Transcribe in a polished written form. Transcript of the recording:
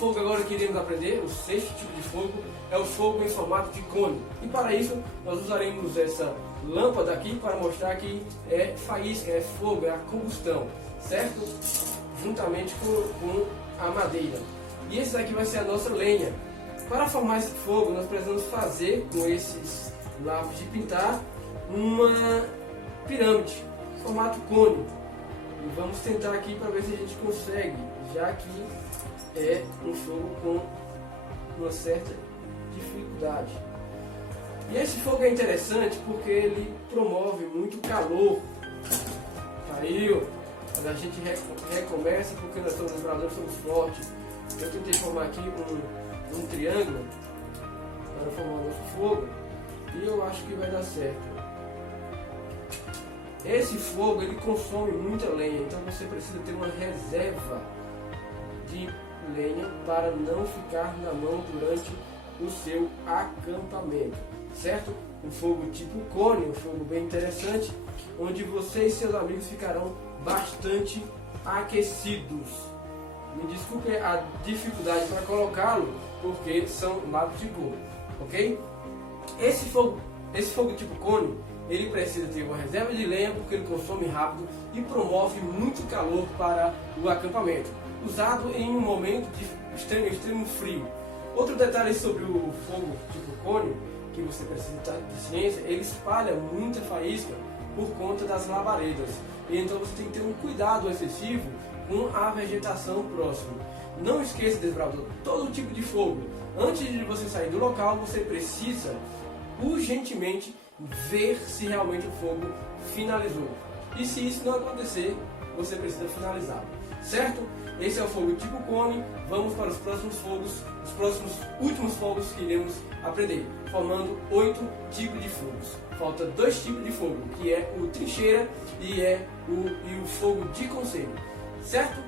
fogo agora que iremos aprender, o sexto tipo de fogo, é o fogo em formato de cone. E para isso, nós usaremos essa lâmpada aqui para mostrar que é faísca, é fogo, é a combustão, certo? Juntamente com a madeira. E esse daqui vai ser a nossa lenha. Para formar esse fogo, nós precisamos fazer com esses lápis de pintar uma pirâmide, formato cone. E vamos tentar aqui para ver se a gente consegue, já que é um fogo com uma certa dificuldade. E esse fogo é interessante porque ele promove muito calor. Caiu, mas a gente recomeça porque nós somos vibradores, somos fortes. Eu tentei formar aqui um triângulo para formar o nosso fogo e eu acho que vai dar certo. Esse fogo ele consome muita lenha, então você precisa ter uma reserva de lenha para não ficar na mão durante o seu acampamento, certo? Um fogo tipo cone, um fogo bem interessante, onde você e seus amigos ficarão bastante aquecidos. Me desculpe a dificuldade para colocá-lo, porque são lápis de cor, ok? Esse fogo tipo cone, ele precisa ter uma reserva de lenha porque ele consome rápido e promove muito calor para o acampamento, usado em um momento de extremo frio. Outro detalhe sobre o fogo tipo cone, que você precisa de ciência, ele espalha muita faísca por conta das labaredas. E então você tem que ter um cuidado excessivo com a vegetação próxima. Não esqueça, desbravador, todo tipo de fogo. Antes de você sair do local, você precisa urgentemente ver se realmente o fogo finalizou. E se isso não acontecer, você precisa finalizar, certo? Esse é o fogo tipo cone. Vamos para os próximos fogos, os próximos últimos fogos que iremos aprender, formando 8 tipos de fogos. Falta 2 tipos de fogo, que é o trincheira e o fogo de conselho, certo?